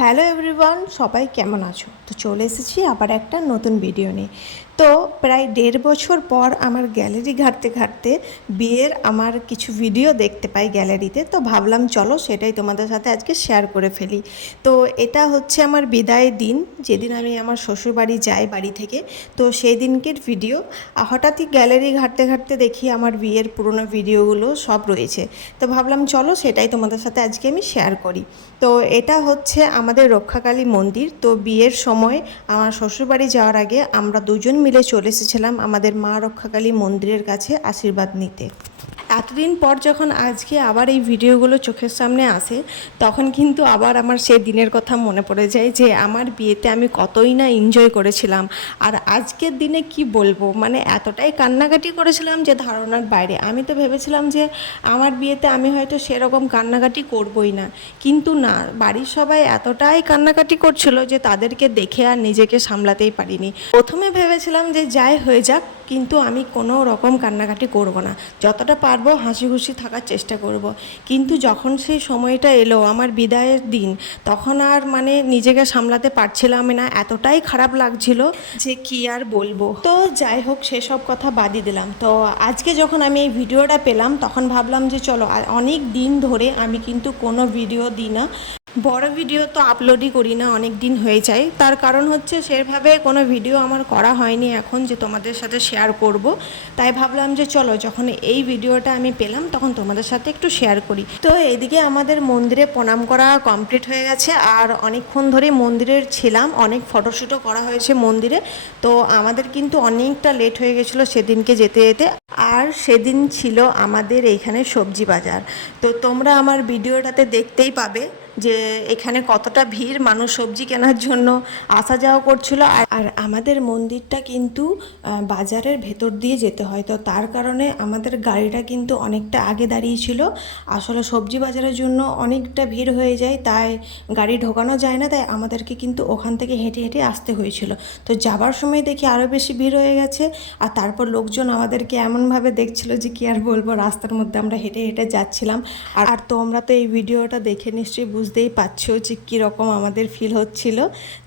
Hello everyone, সবাই কেমন আছো? তো চলে এসেছি আবার একটা নতুন ভিডিও নিয়ে। তো প্রায় 1.5 বছর পর আমার গ্যালারি ঘাঁটতে ঘাঁটতে বিয়ের আমার কিছু ভিডিও দেখতে পাই গ্যালারিতে। তো ভাবলাম চলো সেটাই তোমাদের সাথে আজকে শেয়ার করে ফেলি। তো এটা হচ্ছে আমার বিদায়ের দিন, যেদিন আমি আমার শ্বশুরবাড়ি যাই বাড়ি থেকে। তো সেই দিনকের ভিডিও। হঠাৎই গ্যালারি ঘাঁটতে ঘাঁটতে দেখি আমার বিয়ের পুরোনো ভিডিওগুলো সব রয়েছে। তো ভাবলাম চলো সেটাই তোমাদের সাথে আজকে আমি শেয়ার করি। তো এটা হচ্ছে আমাদের রক্ষাকালী মন্দির। তো বিয়ের সময় আমার শ্বশুরবাড়ি যাওয়ার আগে আমরা দুজন মিলে চলে এসেছিলাম আমাদের মা রক্ষাকালী মন্দিরের কাছে আশীর্বাদ নিতে। এতদিন পর যখন আজকে আবার এই ভিডিওগুলো চোখের সামনে আসে, তখন কিন্তু আবার আমার সেই দিনের কথা মনে পড়ে যায় যে আমার বিয়েতে আমি কতই না এনজয় করেছিলাম। আর আজকের দিনে কি বলবো, মানে এতটাই কান্নাকাটি করেছিলাম যে ধারণার বাইরে। আমি তো ভেবেছিলাম যে আমার বিয়েতে আমি হয়তো সেরকম কান্নাকাটি করবই না, কিন্তু না, বাড়ির সবাই এতটাই কান্নাকাটি করছিল যে তাদেরকে দেখে আর নিজেকে সামলাতেই পারিনি। প্রথমে ভেবেছিলাম যে যাই হয়ে যাক, কিন্তু আমি কোনো রকম কান্নাকাটি করব না, যতটা পারবো হাসি খুশি থাকার চেষ্টা করব। কিন্তু যখন সেই সময়টা এলো আমার বিদায়ের দিন, তখন আর মানে নিজেকে সামলাতে পারছিলাম না, এতটাই খারাপ লাগছিল যে কি আর বলবো। তো যাই হোক, সেসব কথা বাদই দিলাম। তো আজকে যখন আমি এই ভিডিওটা পেলাম, তখন ভাবলাম যে চলো, অনেক দিন ধরে আমি কিন্তু কোনো ভিডিও দিই না, বড় ভিডিও তো আপলোডই করি না, অনেক দিন হয়ে যায়। তার কারণ হচ্ছে সেভাবে কোনো ভিডিও আমার করা হয়নি এখন যে তোমাদের সাথে শেয়ার করব। তাই ভাবলাম যে চলো, যখন এই ভিডিওটা আমি পেলাম তখন তোমাদের সাথে একটু শেয়ার করি। তো এদিকে আমাদের মন্দিরে প্রণাম করা কমপ্লিট হয়ে গেছে, আর অনেকক্ষণ ধরে মন্দিরের ছিলাম, অনেক ফটোশ্যুটও করা হয়েছে মন্দিরে। তো আমাদের কিন্তু অনেকটা লেট হয়ে গেছিলো সেদিনকে যেতে যেতে। আর সেদিন ছিল আমাদের এইখানে সবজি বাজার। তো তোমরা আমার ভিডিওটাতে দেখতেই পাবে যে এখানে কতটা ভিড়, মানুষ সবজি কেনার জন্য আসা যাওয়া করছিল। আর আমাদের মন্দিরটা কিন্তু বাজারের ভেতর দিয়ে যেতে হয়, তো তার কারণে আমাদের গাড়িটা কিন্তু অনেকটা আগে দাঁড়িয়েছিল। আসলে সবজি বাজারের জন্য অনেকটা ভিড় হয়ে যায়, তাই গাড়ি ঢোকানো যায় না, তাই আমাদেরকে কিন্তু ওখান থেকে হেঁটে হেঁটে আসতে হয়েছিল। তো যাবার সময় দেখি আরও বেশি ভিড় হয়ে গেছে। আর তারপর লোকজন আমাদেরকে এমনভাবে দেখছিল যে কি আর বলবো, রাস্তার মধ্যে আমরা হেঁটে হেঁটে যাচ্ছিলাম। আর তোমরা তো এই ভিডিওটা দেখে নিশ্চয়ই বুঝতেই পারছো যে কীরকম আমাদের ফিল হচ্ছিল।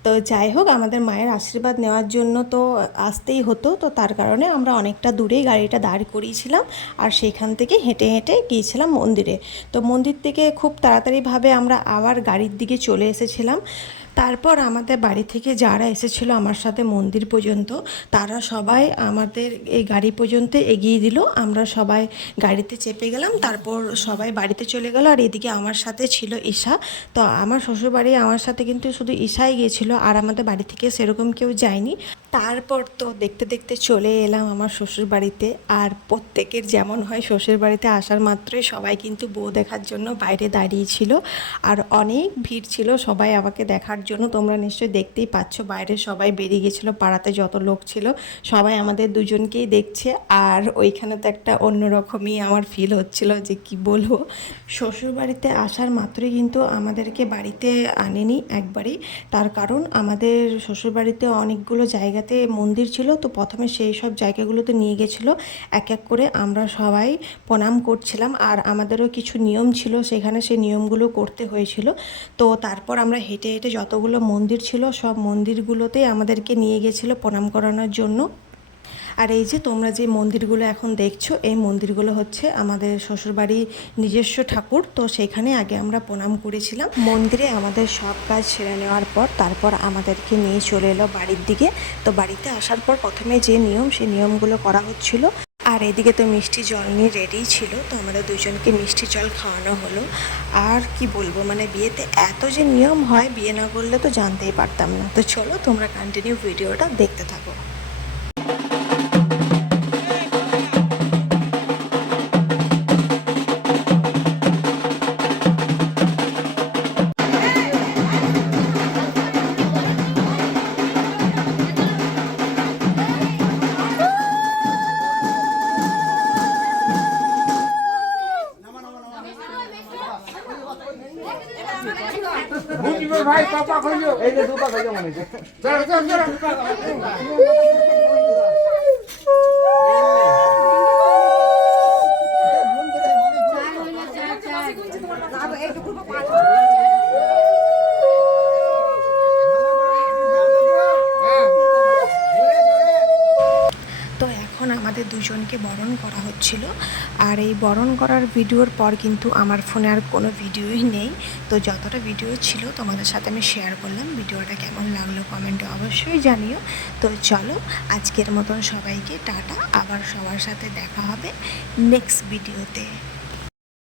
তো যাই হোক, আমাদের মায়ের আশীর্বাদ নেওয়ার জন্য তো আসতেই হতো, তো তার কারণে আমরা অনেকটা দূরেই গাড়িটা দাঁড় করিয়েছিলাম, আর সেখান থেকে হেঁটে হেঁটে গিয়েছিলাম মন্দিরে। তো মন্দির থেকে খুব তাড়াতাড়িভাবে আমরা আবার গাড়ির দিকে চলে এসেছিলাম। তারপর আমাদের বাড়ি থেকে যারা এসেছিলো আমার সাথে মন্দির পর্যন্ত, তারা সবাই আমাদের এই গাড়ি পর্যন্ত এগিয়ে দিল। আমরা সবাই গাড়িতে চেপে গেলাম, তারপর সবাই বাড়িতে চলে গেল। আর এদিকে আমার সাথে ছিল ঈশা। তো আমার শ্বশুরবাড়ি আমার সাথে কিন্তু শুধু ঈশাই গিয়েছিলো, আর আমাদের বাড়ি থেকে সেরকম কেউ যায়নি। তারপর তো দেখতে দেখতে চলে এলাম আমার শ্বশুরবাড়িতে। আর প্রত্যেকের যেমন হয়, শ্বশুরবাড়িতে আসার মাত্রই সবাই কিন্তু বউ দেখার জন্য বাইরে দাঁড়িয়েছিল, আর অনেক ভিড় ছিল সবাই আমাকে দেখার জন্য। তোমরা নিশ্চয়ই দেখতেই পাচ্ছ, বাইরে সবাই বেরিয়ে গেছিলো, পাড়াতে যত লোক ছিল সবাই আমাদের দুজনকেই দেখছে। আর ওইখানে তো একটা অন্যরকমই আমার ফিল হচ্ছিল যে কি বলবো। শ্বশুরবাড়িতে আসার মাত্রই কিন্তু আমাদেরকে বাড়িতে আনেনি একবারই। তার কারণ আমাদের শ্বশুরবাড়িতে অনেকগুলো জায়গাতে মন্দির ছিল, তো প্রথমে সেই সব জায়গাগুলোতে নিয়ে গেছিলো। এক এক করে আমরা সবাই প্রণাম করছিলাম, আর আমাদেরও কিছু নিয়ম ছিল সেখানে, সেই নিয়মগুলো করতে হয়েছিল। তো তারপর আমরা হেঁটে হেঁটে যতগুলো মন্দির ছিল সব মন্দিরগুলোতেই আমাদেরকে নিয়ে গেছিলো প্রণাম করানোর জন্য। আর এই যে তোমরা যে মন্দিরগুলো এখন দেখছো, এই মন্দিরগুলো হচ্ছে আমাদের শ্বশুরবাড়ির নিজস্ব ঠাকুর। তো সেখানে আগে আমরা প্রণাম করেছিলাম। মন্দিরে আমাদের সব কাজ সেরে নেওয়ার পর তারপর আমাদেরকে নিয়ে চলে এলো বাড়ির দিকে। তো বাড়িতে আসার পর প্রথমে যে নিয়ম, সেই নিয়মগুলো করা হচ্ছিল। আর এদিকে তো মিষ্টি জল নিয়ে রেডি ছিল, তো আমাদের দুজনকে মিষ্টি জল খাওয়ানো হলো। আর কি বলবো, মানে বিয়েতে এত যে নিয়ম হয়, বিয়ে না করলে তো জানতেই পারতাম না। তো চলো তোমরা কন্টিনিউ ভিডিওটা দেখতে থাকো। ভাই পাপা খাইও, এই যে দুপা খাইও মনে হচ্ছে। চল চল চল। তখন আমাদের দুজনকে বরণ করা হচ্ছিল। আর এই বরণ করার ভিডিওর পর কিন্তু আমার ফোনে আর কোনো ভিডিওই নেই। তো যতটা ভিডিও ছিল তোমাদের সাথে আমি শেয়ার করলাম। ভিডিওটা কেমন লাগলো কমেন্টে অবশ্যই জানিও। তো চলো আজকের মতন সবাইকে টাটা, আবার সবার সাথে দেখা হবে নেক্সট ভিডিওতে।